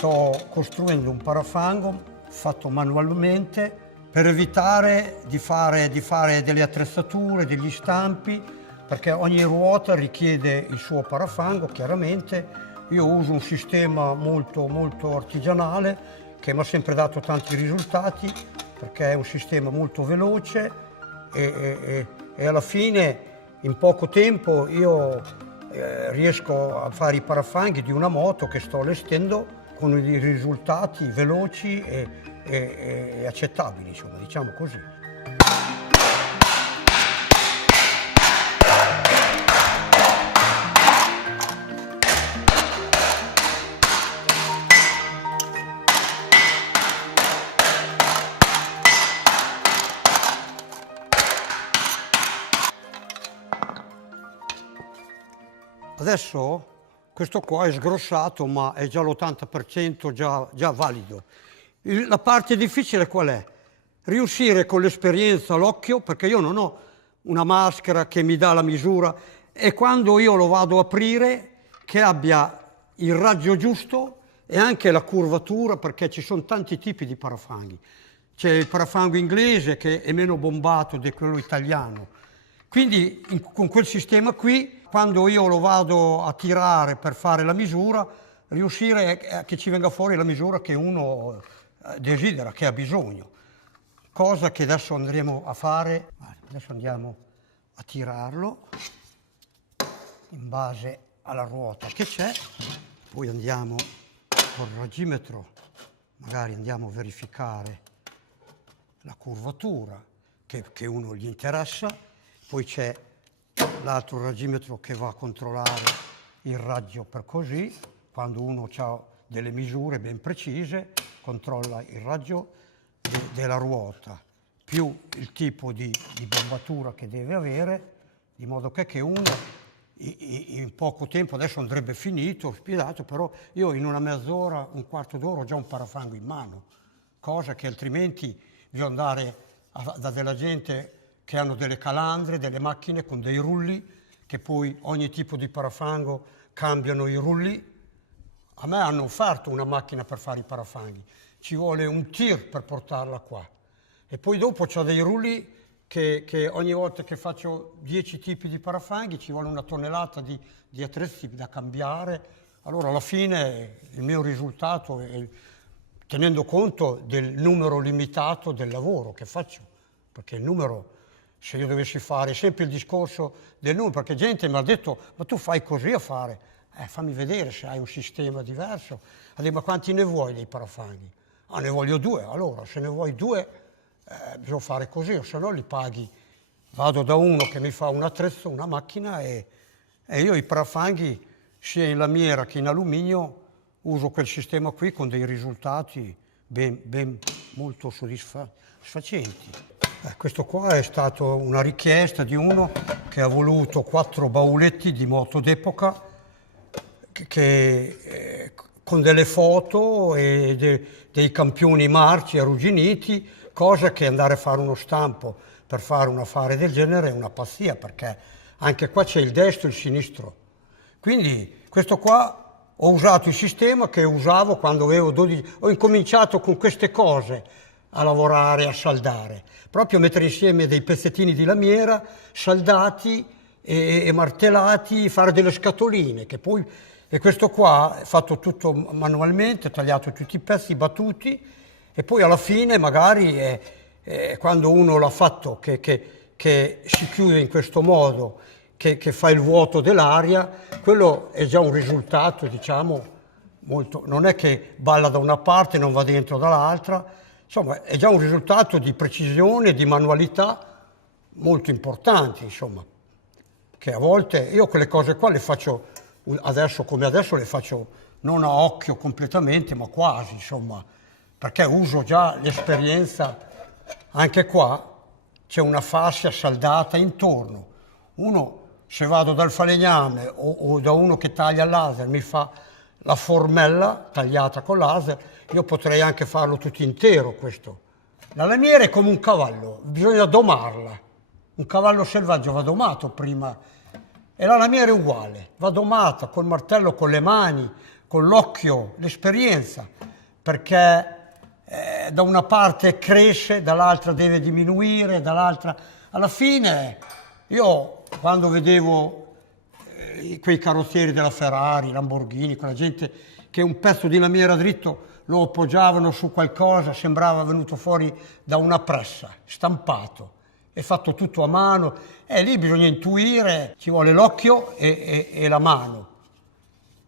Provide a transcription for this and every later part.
sto costruendo un parafango fatto manualmente per evitare di fare delle attrezzature, degli stampi, perché ogni ruota richiede il suo parafango, chiaramente. Io uso un sistema molto artigianale che mi ha sempre dato tanti risultati, perché è un sistema molto veloce e alla fine in poco tempo io riesco a fare i parafanghi di una moto che sto allestendo con dei risultati veloci e accettabili, insomma, diciamo così. Adesso questo qua è sgrossato, ma è già l'80% già valido. La parte difficile qual è? Riuscire con l'esperienza, l'occhio, perché io non ho una maschera che mi dà la misura, e quando io lo vado a aprire che abbia il raggio giusto e anche la curvatura, perché ci sono tanti tipi di parafanghi. C'è il parafango inglese che è meno bombato di quello italiano. Quindi con quel sistema qui, quando io lo vado a tirare per fare la misura, riuscire che ci venga fuori la misura che uno desidera, che ha bisogno. Cosa che adesso andremo a fare. Adesso andiamo a tirarlo in base alla ruota che c'è, poi andiamo col raggimetro, magari andiamo a verificare la curvatura che uno gli interessa, poi c'è l'altro raggimetro che va a controllare il raggio per così, quando uno ha delle misure ben precise, controlla il raggio della ruota, più il tipo di bombatura che deve avere, di modo che uno in poco tempo, adesso andrebbe finito, spiegato, però io in una mezz'ora, un quarto d'ora ho già un parafango in mano, cosa che altrimenti bisogna andare da della gente che hanno delle calandre, delle macchine con dei rulli, che poi ogni tipo di parafango cambiano i rulli. A me hanno offerto una macchina per fare i parafanghi, ci vuole un tir per portarla qua. E poi dopo c'ho dei rulli che ogni volta che faccio 10 tipi di parafanghi ci vuole una tonnellata di attrezzi da cambiare. Allora alla fine il mio risultato è tenendo conto del numero limitato del lavoro che faccio, perché il numero, se io dovessi fare sempre il discorso del numero, perché gente mi ha detto ma tu fai così a fare, fammi vedere se hai un sistema diverso. Ha detto ma quanti ne vuoi dei parafanghi? Ne voglio 2, allora se ne vuoi 2 bisogna fare così, o se no li paghi. Vado da uno che mi fa un attrezzo, una macchina e io i parafanghi sia in lamiera che in alluminio uso quel sistema qui con dei risultati ben molto soddisfacenti. Questo qua è stata una richiesta di uno che ha voluto 4 bauletti di moto d'epoca con delle foto e dei campioni marci arrugginiti, cosa che andare a fare uno stampo per fare un affare del genere è una pazzia, perché anche qua c'è il destro e il sinistro. Quindi questo qua ho usato il sistema che usavo quando avevo 12, ho incominciato con queste cose a lavorare, a saldare, proprio a mettere insieme dei pezzettini di lamiera saldati e martellati, fare delle scatoline, che poi, e questo qua è fatto tutto manualmente, tagliato tutti i pezzi, battuti, e poi alla fine magari quando uno l'ha fatto che si chiude in questo modo, che fa il vuoto dell'aria, quello è già un risultato, diciamo, molto, non è che balla da una parte e non va dentro dall'altra, insomma è già un risultato di precisione, di manualità molto importanti, insomma, che a volte io quelle cose qua le faccio adesso come adesso, le faccio non a occhio completamente, ma quasi, insomma, perché uso già l'esperienza. Anche qua c'è una fascia saldata intorno. Uno, se vado dal falegname o da uno che taglia il laser, mi fa la formella tagliata con laser, io potrei anche farlo tutto intero questo. La lamiera è come un cavallo, bisogna domarla. Un cavallo selvaggio va domato prima, e la lamiera è uguale, va domata col martello, con le mani, con l'occhio, l'esperienza, perché da una parte cresce, dall'altra deve diminuire, dall'altra... Alla fine io quando vedevo quei carrozzieri della Ferrari, Lamborghini, quella gente che un pezzo di lamiera dritto lo appoggiavano su qualcosa, sembrava venuto fuori da una pressa, stampato, e fatto tutto a mano, e lì bisogna intuire, ci vuole l'occhio e la mano.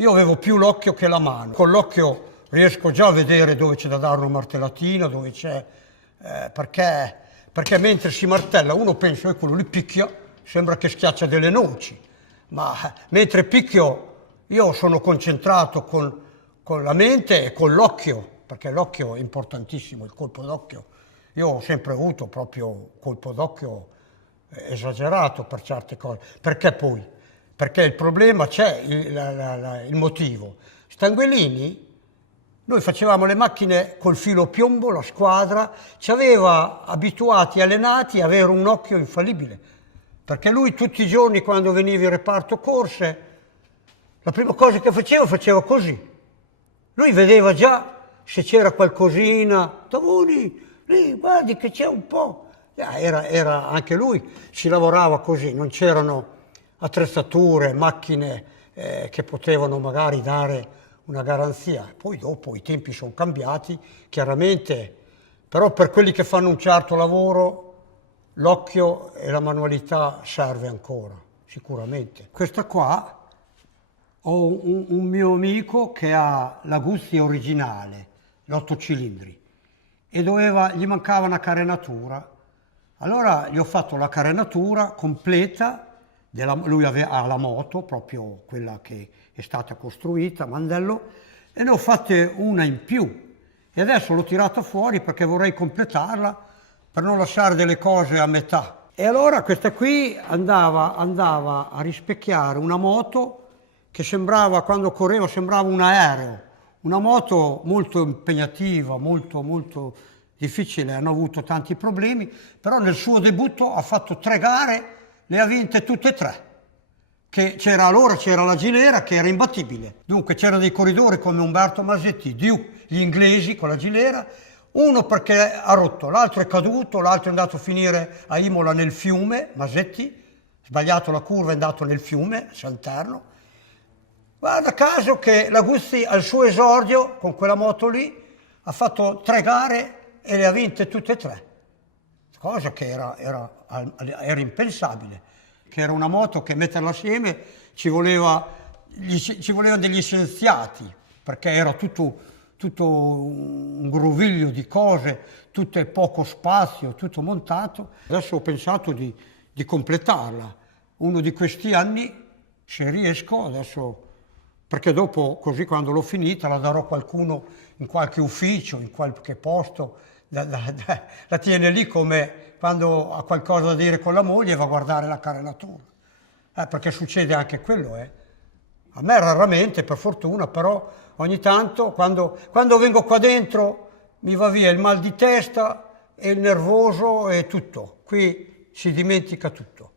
Io avevo più l'occhio che la mano, con l'occhio riesco già a vedere dove c'è da dare una martellatina, dove c'è, perché mentre si martella uno pensa che quello lì picchia, sembra che schiaccia delle noci, ma mentre picchio io sono concentrato con la mente e con l'occhio, perché l'occhio è importantissimo, il colpo d'occhio. Io ho sempre avuto proprio colpo d'occhio esagerato per certe cose. Perché poi? Perché il problema c'è, il motivo. Stanguellini, noi facevamo le macchine col filo piombo, la squadra, ci aveva abituati, allenati a avere un occhio infallibile. Perché lui tutti i giorni quando veniva in reparto corse, la prima cosa che faceva così. Lui vedeva già se c'era qualcosina, Tavoni, lì, guardi che c'è un po'. Era anche lui, si lavorava così, non c'erano attrezzature, macchine che potevano magari dare una garanzia. Poi dopo i tempi sono cambiati, chiaramente, però per quelli che fanno un certo lavoro l'occhio e la manualità serve ancora, sicuramente. Questa qua, ho un mio amico che ha la Guzzi originale, l'8 cilindri, e gli mancava una carenatura. Allora gli ho fatto la carenatura completa, lui ha la moto, proprio quella che è stata costruita, Mandello, e ne ho fatte una in più. E adesso l'ho tirata fuori perché vorrei completarla per non lasciare delle cose a metà. E allora questa qui andava a rispecchiare una moto che sembrava, quando correva, sembrava un aereo. Una moto molto impegnativa, molto difficile, hanno avuto tanti problemi, però nel suo debutto ha fatto 3 gare, le ha vinte tutte e 3. Allora c'era la Gilera che era imbattibile. Dunque c'erano dei corridori come Umberto Masetti, gli inglesi con la Gilera, uno perché ha rotto, l'altro è caduto, l'altro è andato a finire a Imola nel fiume, Masetti, sbagliato la curva, è andato nel fiume, Santerno. Guarda caso che la Guzzi al suo esordio con quella moto lì ha fatto 3 gare e le ha vinte tutte e 3, cosa che era impensabile, che era una moto che metterla assieme ci volevano degli scienziati, perché era tutto un groviglio di cose, tutto poco spazio, tutto montato. Adesso ho pensato di completarla, uno di questi anni, se riesco, adesso, perché dopo, così quando l'ho finita, la darò a qualcuno in qualche ufficio, in qualche posto, la tiene lì come quando ha qualcosa da dire con la moglie va a guardare la carenatura. Perché succede anche quello, A me raramente, per fortuna, però ogni tanto, quando vengo qua dentro, mi va via il mal di testa e il nervoso e tutto. Qui si dimentica tutto,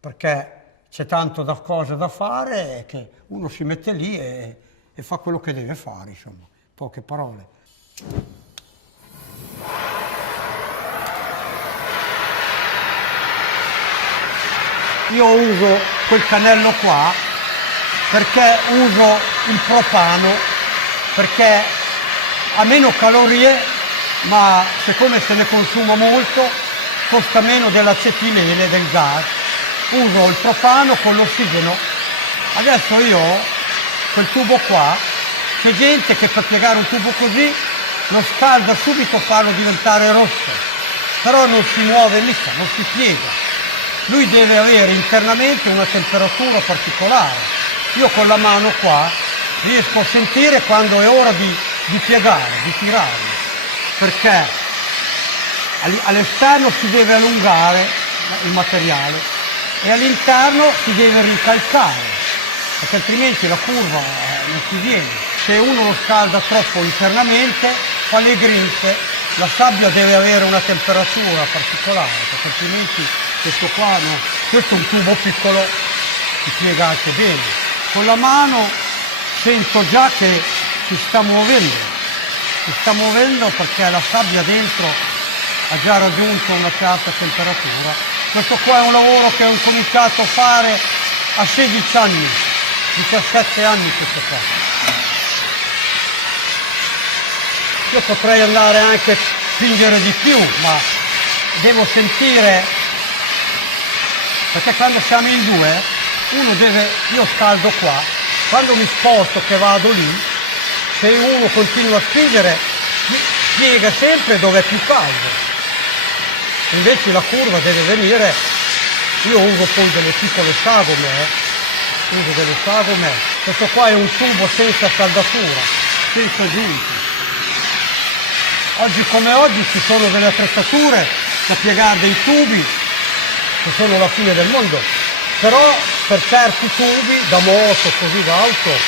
perché c'è tanto cose da fare che uno si mette lì e fa quello che deve fare, insomma, poche parole. Io uso quel cannello qua perché uso il propano, perché ha meno calorie, ma siccome se ne consuma molto, costa meno dell'acetilene, del gas. Uso il propano con l'ossigeno. Adesso io, quel tubo qua, c'è gente che per piegare un tubo così lo scalda subito, farlo diventare rosso, però non si muove mica, non si piega. Lui deve avere internamente una temperatura particolare. Io con la mano qua riesco a sentire quando è ora di piegare, di tirare, perché all'esterno si deve allungare il materiale e all'interno si deve rincalcare, perché altrimenti la curva non si viene. Se uno lo scalda troppo internamente fa le grinze, la sabbia deve avere una temperatura particolare, perché altrimenti questo qua questo è un tubo piccolo, si piega anche bene. Con la mano sento già che si sta muovendo perché la sabbia dentro ha già raggiunto una certa temperatura. Questo qua è un lavoro che ho incominciato a fare a 16 anni, 17 anni questo qua. Io potrei andare anche a spingere di più, ma devo sentire, perché quando siamo in due, io scaldo qua, quando mi sposto che vado lì, se uno continua a spingere, piega sempre dove è più caldo. Invece la curva deve venire, io uso poi delle piccole sagome, questo qua è un tubo senza saldatura, senza giunti. Oggi come oggi ci sono delle attrezzature da piegare dei tubi che sono la fine del mondo, però per certi tubi da moto, così da auto,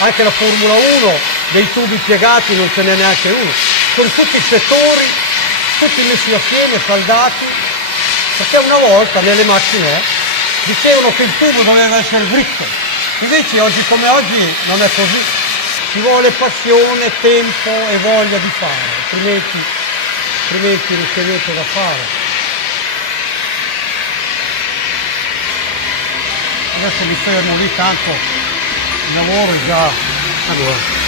anche la Formula 1, dei tubi piegati non ce n'è neanche uno, sono tutti settori, tutti messi assieme, saldati, perché una volta nelle macchine dicevano che il tubo doveva essere dritto, invece oggi come oggi non è così, ci vuole passione, tempo e voglia di fare, altrimenti non c'è niente da fare. Adesso mi fermo lì, tanto il lavoro è già... Allora.